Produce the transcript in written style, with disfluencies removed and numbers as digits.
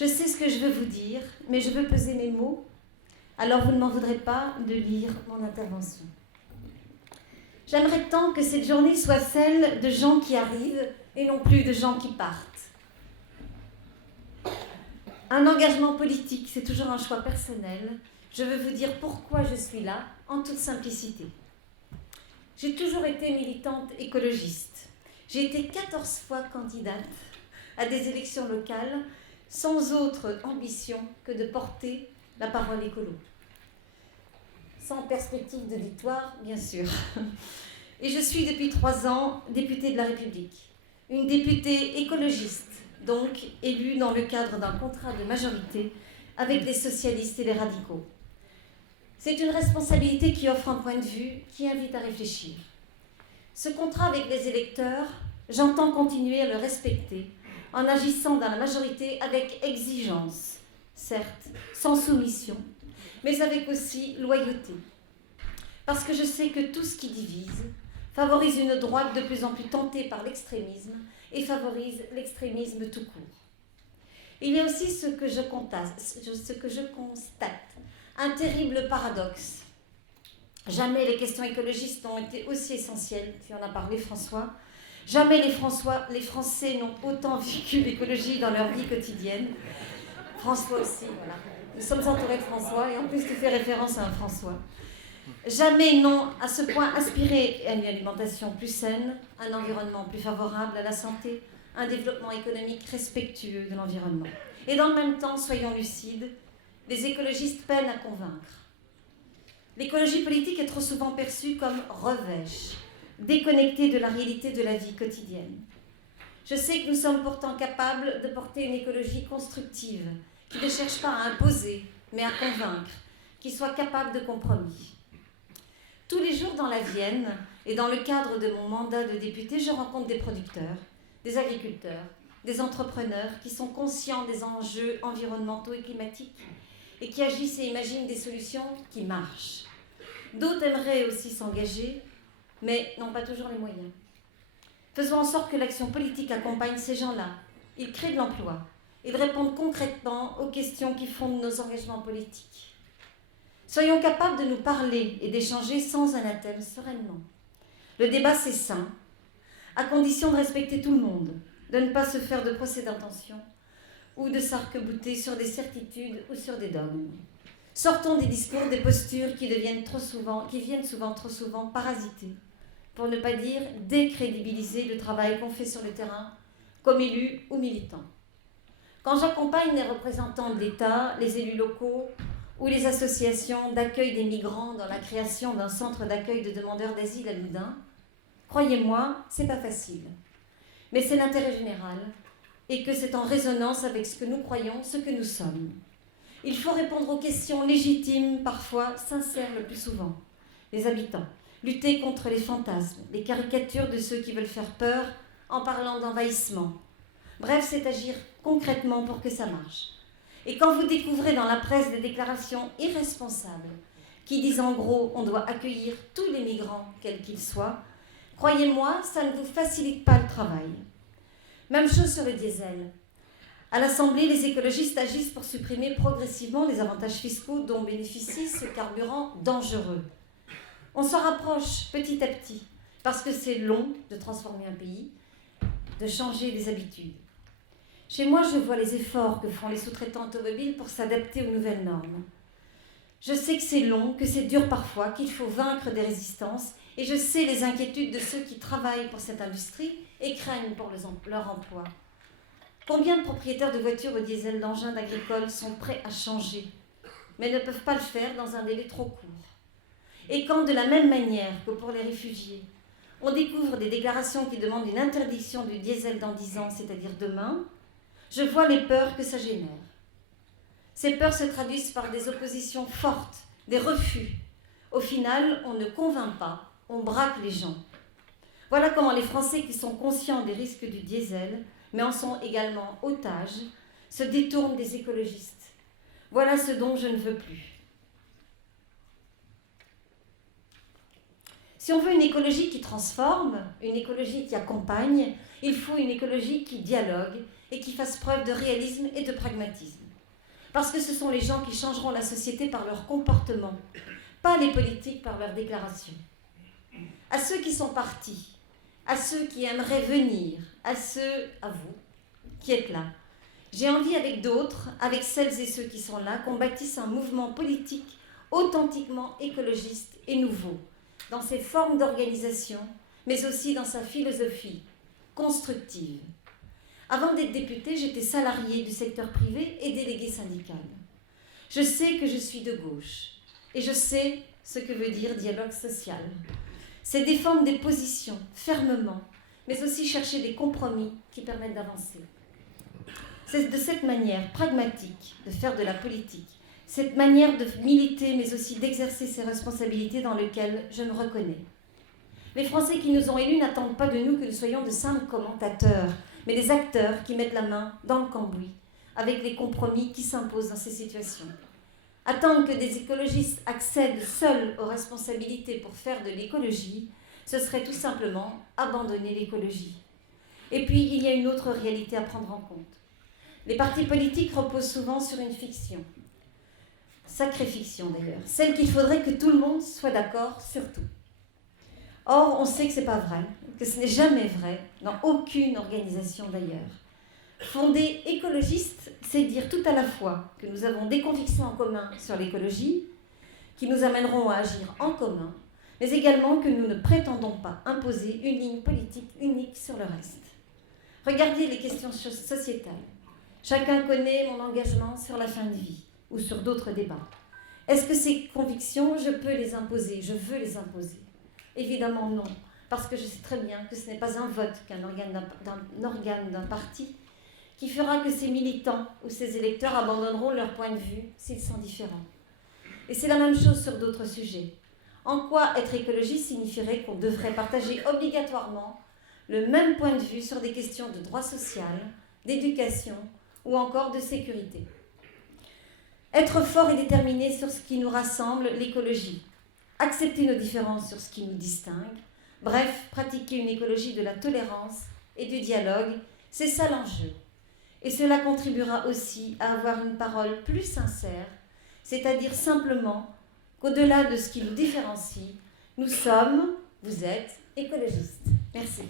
Je sais ce que je veux vous dire, mais je veux peser mes mots, alors vous ne m'en voudrez pas de lire mon intervention. J'aimerais tant que cette journée soit celle de gens qui arrivent et non plus de gens qui partent. Un engagement politique, c'est toujours un choix personnel. Je veux vous dire pourquoi je suis là, en toute simplicité. J'ai toujours été militante écologiste. J'ai été 14 fois candidate à des élections locales sans autre ambition que de porter la parole écolo. Sans perspective de victoire, bien sûr. Et je suis depuis 3 ans députée de la République. Une députée écologiste, donc élue dans le cadre d'un contrat de majorité avec les socialistes et les radicaux. C'est une responsabilité qui offre un point de vue, qui invite à réfléchir. Ce contrat avec les électeurs, j'entends continuer à le respecter en agissant dans la majorité avec exigence, certes, sans soumission, mais avec aussi loyauté. Parce que je sais que tout ce qui divise favorise une droite de plus en plus tentée par l'extrémisme et favorise l'extrémisme tout court. Il y a aussi ce que je constate, un terrible paradoxe. Jamais les questions écologistes n'ont été aussi essentielles, tu en as parlé François. Jamais les Français n'ont autant vécu l'écologie dans leur vie quotidienne. François aussi, voilà. Nous sommes entourés de François et en plus tu fais référence à un François. Jamais n'ont à ce point aspiré à une alimentation plus saine, un environnement plus favorable à la santé, un développement économique respectueux de l'environnement. Et dans le même temps, soyons lucides, les écologistes peinent à convaincre. L'écologie politique est trop souvent perçue comme revêche, déconnectée de la réalité de la vie quotidienne. Je sais que nous sommes pourtant capables de porter une écologie constructive, qui ne cherche pas à imposer, mais à convaincre, qui soit capable de compromis. Tous les jours dans la Vienne, et dans le cadre de mon mandat de députée, je rencontre des producteurs, des agriculteurs, des entrepreneurs qui sont conscients des enjeux environnementaux et climatiques et qui agissent et imaginent des solutions qui marchent. D'autres aimeraient aussi s'engager, mais n'ont pas toujours les moyens. Faisons en sorte que l'action politique accompagne ces gens-là. Ils créent de l'emploi. Ils répondent concrètement aux questions qui fondent nos engagements politiques. Soyons capables de nous parler et d'échanger sans anathème, sereinement. Le débat, c'est sain, à condition de respecter tout le monde, de ne pas se faire de procès d'intention ou de s'arc-bouter sur des certitudes ou sur des dogmes. Sortons des discours, des postures qui viennent souvent trop souvent parasiter, pour ne pas dire décrédibiliser le travail qu'on fait sur le terrain, comme élus ou militants. Quand j'accompagne les représentants de l'État, les élus locaux ou les associations d'accueil des migrants dans la création d'un centre d'accueil de demandeurs d'asile à Loudun, croyez-moi, c'est pas facile. Mais c'est l'intérêt général et que c'est en résonance avec ce que nous croyons, ce que nous sommes. Il faut répondre aux questions légitimes, parfois sincères le plus souvent. Les habitants, lutter contre les fantasmes, les caricatures de ceux qui veulent faire peur en parlant d'envahissement. Bref, c'est agir concrètement pour que ça marche. Et quand vous découvrez dans la presse des déclarations irresponsables qui disent en gros on doit accueillir tous les migrants, quels qu'ils soient, croyez-moi, ça ne vous facilite pas le travail. Même chose sur le diesel. À l'Assemblée, les écologistes agissent pour supprimer progressivement les avantages fiscaux dont bénéficie ce carburant dangereux. On s'en rapproche petit à petit, parce que c'est long de transformer un pays, de changer des habitudes. Chez moi, je vois les efforts que font les sous-traitants automobiles pour s'adapter aux nouvelles normes. Je sais que c'est long, que c'est dur parfois, qu'il faut vaincre des résistances, et je sais les inquiétudes de ceux qui travaillent pour cette industrie et craignent pour leur emploi. Combien de propriétaires de voitures au diesel d'engins agricoles sont prêts à changer, mais ne peuvent pas le faire dans un délai trop court? Et quand, de la même manière que pour les réfugiés, on découvre des déclarations qui demandent une interdiction du diesel dans 10 ans, c'est-à-dire demain, je vois les peurs que ça génère. Ces peurs se traduisent par des oppositions fortes, des refus. Au final, on ne convainc pas, on braque les gens. Voilà comment les Français qui sont conscients des risques du diesel, mais en sont également otages, se détournent des écologistes. Voilà ce dont je ne veux plus. Si on veut une écologie qui transforme, une écologie qui accompagne, il faut une écologie qui dialogue et qui fassent preuve de réalisme et de pragmatisme. Parce que ce sont les gens qui changeront la société par leur comportement, pas les politiques par leurs déclarations. À ceux qui sont partis, à ceux qui aimeraient venir, à vous, qui êtes là, j'ai envie avec d'autres, avec celles et ceux qui sont là, qu'on bâtisse un mouvement politique authentiquement écologiste et nouveau, dans ses formes d'organisation, mais aussi dans sa philosophie constructive. Avant d'être députée, j'étais salariée du secteur privé et déléguée syndicale. Je sais que je suis de gauche et je sais ce que veut dire dialogue social. C'est défendre des positions fermement, mais aussi chercher des compromis qui permettent d'avancer. C'est de cette manière pragmatique de faire de la politique, cette manière de militer, mais aussi d'exercer ses responsabilités dans lesquelles je me reconnais. Les Français qui nous ont élus n'attendent pas de nous que nous soyons de simples commentateurs, mais des acteurs qui mettent la main dans le cambouis, avec les compromis qui s'imposent dans ces situations. Attendre que des écologistes accèdent seuls aux responsabilités pour faire de l'écologie, ce serait tout simplement abandonner l'écologie. Et puis, il y a une autre réalité à prendre en compte. Les partis politiques reposent souvent sur une fiction. Sacrée fiction d'ailleurs, celle qu'il faudrait que tout le monde soit d'accord sur tout. Or, on sait que ce n'est pas vrai, que ce n'est jamais vrai, dans aucune organisation d'ailleurs. Fonder écologiste, c'est dire tout à la fois que nous avons des convictions en commun sur l'écologie, qui nous amèneront à agir en commun, mais également que nous ne prétendons pas imposer une ligne politique unique sur le reste. Regardez les questions sociétales. Chacun connaît mon engagement sur la fin de vie ou sur d'autres débats. Est-ce que ces convictions, je peux les imposer, je veux les imposer? Évidemment non, parce que je sais très bien que ce n'est pas un vote qu'un organe d'un parti qui fera que ces militants ou ces électeurs abandonneront leur point de vue s'ils sont différents. Et c'est la même chose sur d'autres sujets. En quoi être écologiste signifierait qu'on devrait partager obligatoirement le même point de vue sur des questions de droit social, d'éducation ou encore de sécurité. Être fort et déterminé sur ce qui nous rassemble, l'écologie. Accepter nos différences sur ce qui nous distingue. Bref, pratiquer une écologie de la tolérance et du dialogue, c'est ça l'enjeu. Et cela contribuera aussi à avoir une parole plus sincère, c'est-à-dire simplement qu'au-delà de ce qui nous différencie, nous sommes, vous êtes, écologistes. Merci.